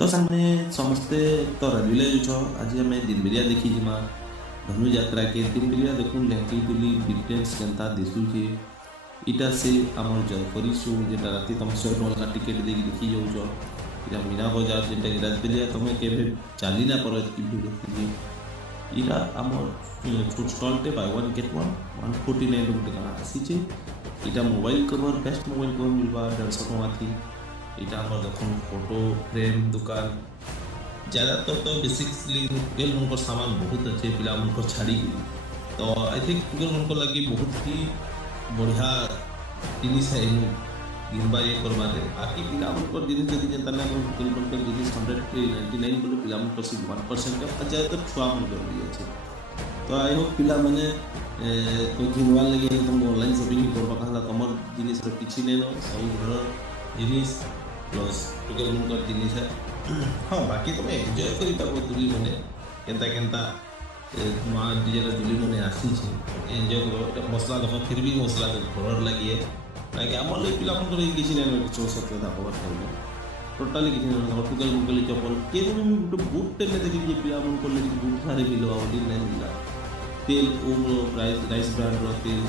तो सामने समस्ते तो रविले जो आज आम दिन बिरिया देखी जिमा धनुଯାତ୍ରା के दिन बिरिया देखूँ लेंकी तुली डिटेल्स केनता दिशुचे इटा से आमर जयपुरी शो जेटा राति तुम 100 टका टिकेट देकी देखी जाऊच इटा मीना बजार जेटा कि रात बिरिया तुम केवे चली ना पर देखी इटा आमर फूड स्टॉलटे बाय वन गेट वन 149 रुपये का आसीचे इटा mobile cover best mobile cover मिलवा 150 टका थी इटा आमर देखो फोटो फ्रेम दुकान ज़्यादातर तो बेसिकली गूगल उनका सामान बहुत अच्छे पिला उनको छाड़ी तो आई थिंक गूगल उनको लगी बहुत ही बढ़िया जिनिस है घिनबा ये करवा दे बाकी पिला उनको जिनिस जदि जनता ना गूगल उनको जिनिस 199 बोले पिला उनको सिर्फ 1% का ज़्यादातर छुआ मन कर दिए अच्छे तो आई होप पिला मैंने कोई घिनवा लगे तुम ऑनलाइन शॉपिंग करवा कहला तुम जिनिस किसी नहीं नो सब घर जिनिस प्लस गूगल उनका जिनिस है हाँ बाकी तुम एंजॉय कर दुली मैंने केनता केनता नुआ डिजाइन दुली मैंने आसी एंजॉय कर मसला देख फिर भी मसला घर लगे ना कि आम पिला किसी ना किसी सत्यता कवर कर टोटाली किसी ना टुकल मुकल चपल के गोटे बुट टे देखिए पिला बुट सारे मिल नहीं मिला तेल राइस ब्रांड तेल